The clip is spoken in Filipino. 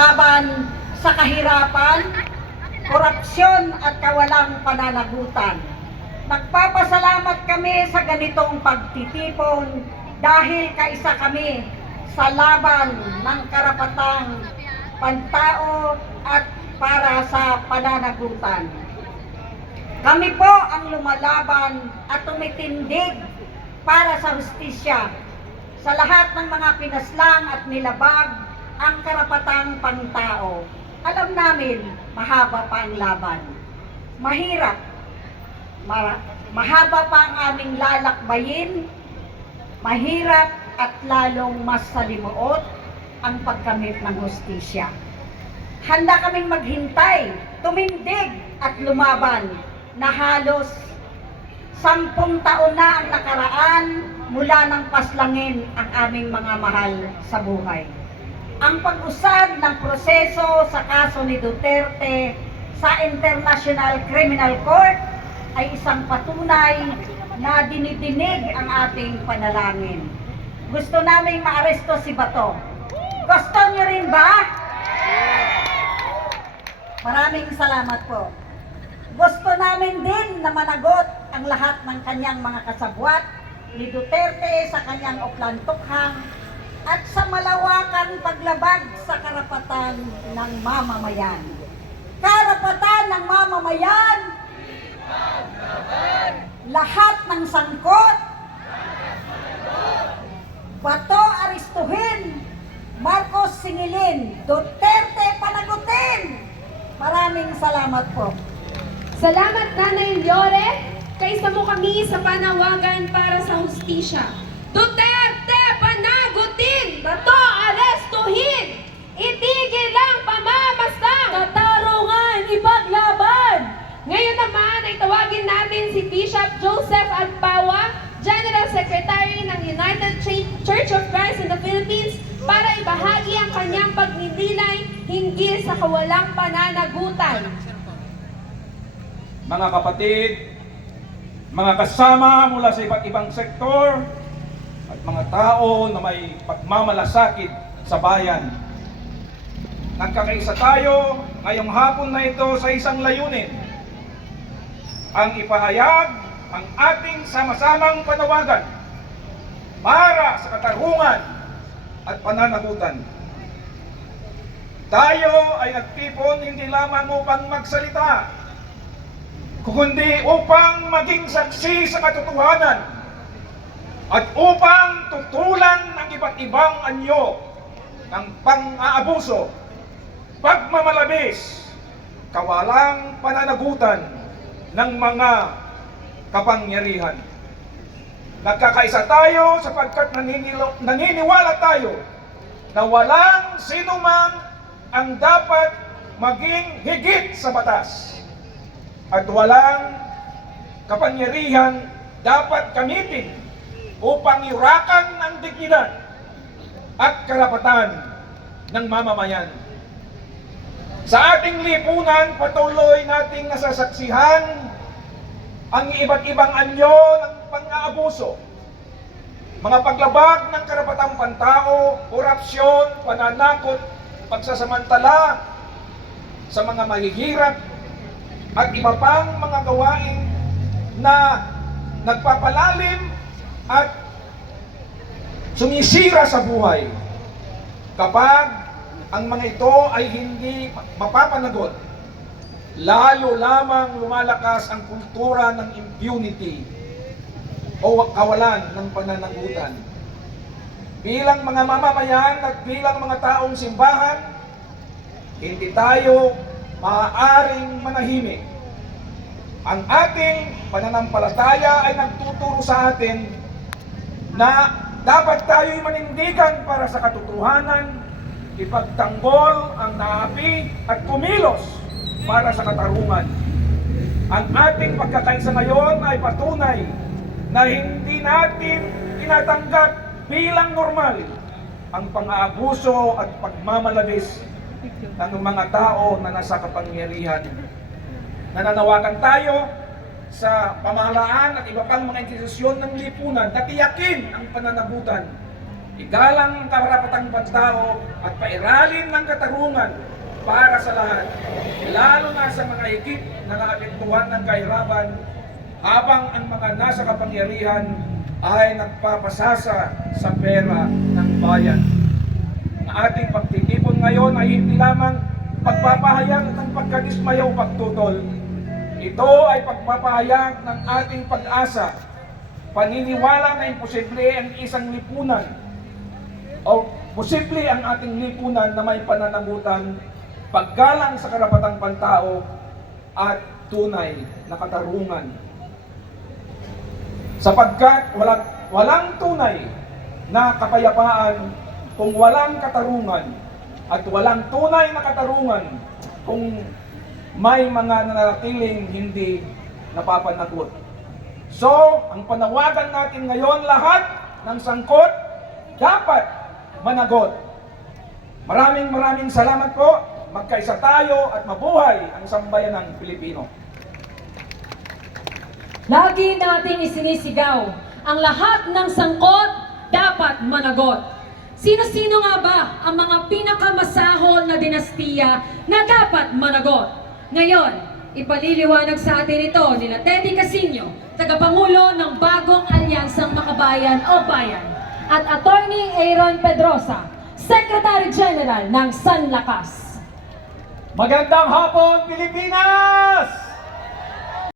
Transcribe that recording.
laban sa kahirapan, korupsyon at kawalang pananagutan. Nagpapasalamat kami sa ganitong pagtitipon dahil kaisa kami sa laban ng karapatang pantao at para sa pananagutan. Kami po ang lumalaban at tumitindig para sa hustisya sa lahat ng mga pinaslang at nilabag ang karapatang pantao. Alam namin, mahaba pa ang laban. Mahirap. Mahaba pa ang aming lalakbayin. Mahirap at lalong mas salimuot ang pagkamit ng hustisya. Handa kaming maghintay, tumindig at lumaban na halos 10 taon na ang nakaraan mula nang paslangin ang aming mga mahal sa buhay. Ang pag-usad ng proseso sa kaso ni Duterte sa International Criminal Court ay isang patunay na dinidinig ang ating panalangin. Gusto naming maaresto si Bato. Gusto niyo rin ba? Maraming salamat po. Gusto namin din na managot ang lahat ng kanyang mga kasabwat ni Duterte sa kanyang oplantukhang at sa malawakang paglabag sa karapatan ng mamamayan. Karapatan ng mamamayan, lahat ng sangkot, Bato aristuhin, Marcos singilin, Duterte panagutin. Maraming salamat po. Salamat, Nanay Llore. Kaisa mo kami sa panawagan para sa hustisya. Duterte panagutin, Bato arestuhin, itigil ang pamamaslang, katarungan ipaglaban. Ngayon naman ay tawagin natin si Bishop Joseph Agpawa, General Secretary ng United Church of Christ in the Philippines, para ibahagi ang kanyang pagninilay hinggil sa kawalang pananagutan. Mga kapatid, mga kasama mula sa iba't ibang sektor, at mga tao na may pagmamalasakit sa bayan. Nagkakaisa tayo ngayong hapon na ito sa isang layunin, ang ipahayag ang ating sama-samang panawagan para sa katarungan at pananagutan. Tayo ay nagtipon hindi lamang upang magsalita, kundi upang maging saksi sa katotohanan at upang tutulan ang iba't ibang anyo ng pang-aabuso, pagmamalabis, kawalang pananagutan ng mga kapangyarihan. Nagkakaisa tayo sapagkat naniniwala tayo na walang sinumang ang dapat maging higit sa batas at walang kapangyarihan dapat gamitin upang irakan ang dignidad at karapatan ng mamamayan. Sa ating lipunan, patuloy nating nasasaksihan ang iba't ibang anyo ng pang-aabuso, mga paglabag ng karapatang pantao, korupsyon, pananakot, pagsasamantala sa mga mahihirap, at iba pang mga gawain na nagpapalalim at sumisira sa buhay kapag ang mga ito ay hindi mapapanagot. Lalo lamang lumalakas ang kultura ng impunity o kawalan ng pananagutan. Bilang mga mamamayan at bilang mga taong simbahan, hindi tayo maaaring manahimik. Ang ating pananampalataya ay nagtuturo sa atin na dapat tayo'y manindigan para sa katotohanan, ipagtanggol ang naapi at kumilos para sa katarungan. Ang ating pagkakaisa ngayon ay patunay na hindi natin tinatanggap bilang normal ang pang-aabuso at pagmamalabis ng mga tao na nasa kapangyarihan. Nananawagan tayo sa pamahalaan at iba pang mga institusyon ng lipunan na tiyakin ang pananagutan, igalang ang karapatang pagtao at pairalin ng katarungan para sa lahat, lalo na sa mga higit na naapektuhan ng kahirapan, habang ang mga nasa kapangyarihan ay nagpapasasa sa pera ng bayan. Ang ating pagtitipon ngayon ay hindi lamang pagpapahayag ng pagkadismaya o pagtutol. Ito ay pagpapahayag ng ating pag-asa, paniniwala na imposible ang isang lipunan o posible ang ating lipunan na may pananagutan, paggalang sa karapatang pantao at tunay na katarungan. Sapagkat walang tunay na kapayapaan kung walang katarungan, at walang tunay na katarungan kung may mga nananatiling hindi napapanagot. So, ang panawagan natin ngayon, lahat ng sangkot dapat managot. Maraming salamat po. Magkaisa tayo at mabuhay ang sambayanang Pilipino. Lagi natin isinisigaw, ang lahat ng sangkot dapat managot. Sino-sino nga ba ang mga pinakamasahol na dinastiya na dapat managot? Ngayon, ipaliliwanag sa atin ito nila Teddy Casino, tagapangulo ng bagong Alyansang Makabayan o Bayan, at Attorney Aaron Pedrosa, Secretary General ng Sanlakas. Magandang hapon, Pilipinas!